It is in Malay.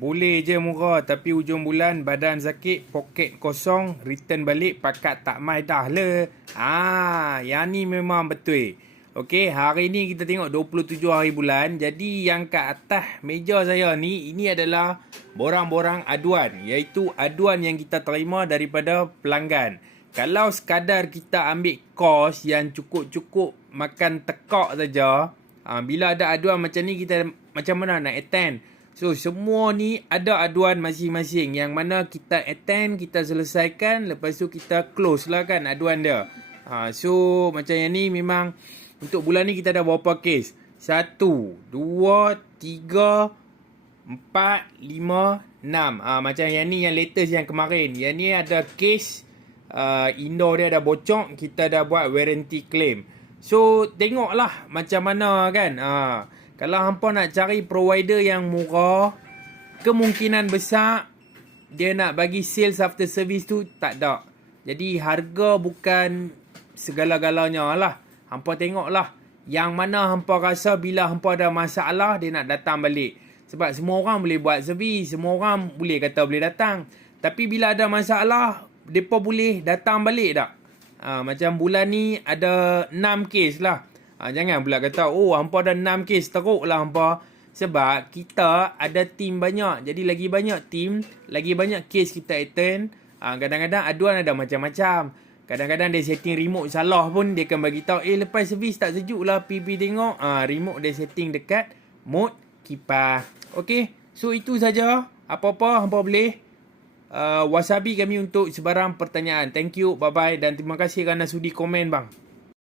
Boleh je murah, tapi ujung bulan badan sakit, poket kosong, return balik pakat tak mai dah le. Yang ni memang betul. Okey, hari ni kita tengok 27 hari bulan. Jadi yang kat atas meja saya ni, ini adalah borang-borang aduan. Iaitu aduan yang kita terima daripada pelanggan. Kalau sekadar kita ambil kos yang cukup-cukup makan tekak saja, bila ada aduan macam ni, kita macam mana nak attend? So, semua ni ada aduan masing-masing. Yang mana kita attend, kita selesaikan. Lepas tu kita close lah kan aduan dia. So, macam yang ni memang untuk bulan ni kita ada berapa kes? 1, 2, 3, 4, 5, 6. Macam yang ni yang latest yang kemarin. Yang ni ada kes indoor dia ada bocok. Kita dah buat warranty claim. So, tengoklah macam mana kan. Kalau hampa nak cari provider yang murah, kemungkinan besar dia nak bagi sales after service tu tak ada. Jadi harga bukan segala-galanya lah. Hampa tengoklah yang mana hampa rasa bila hampa ada masalah dia nak datang balik. Sebab semua orang boleh buat servis, semua orang boleh kata boleh datang. Tapi bila ada masalah, mereka boleh datang balik tak? Macam bulan ni ada 6 kes lah. Jangan pula kata, hampa ada 6 kes, teruk lah hampa. Sebab kita ada tim banyak. Jadi lagi banyak tim, lagi banyak kes kita attend. Kadang-kadang aduan ada macam-macam. Kadang-kadang dia setting remote salah pun, dia akan bagi tahu, lepas servis tak sejuk lah, pergi tengok. Remote dia setting dekat mode kipas. Okay, so itu saja. Apa-apa hampa boleh wasabi kami untuk sebarang pertanyaan. Thank you, bye-bye dan terima kasih kerana sudi komen bang.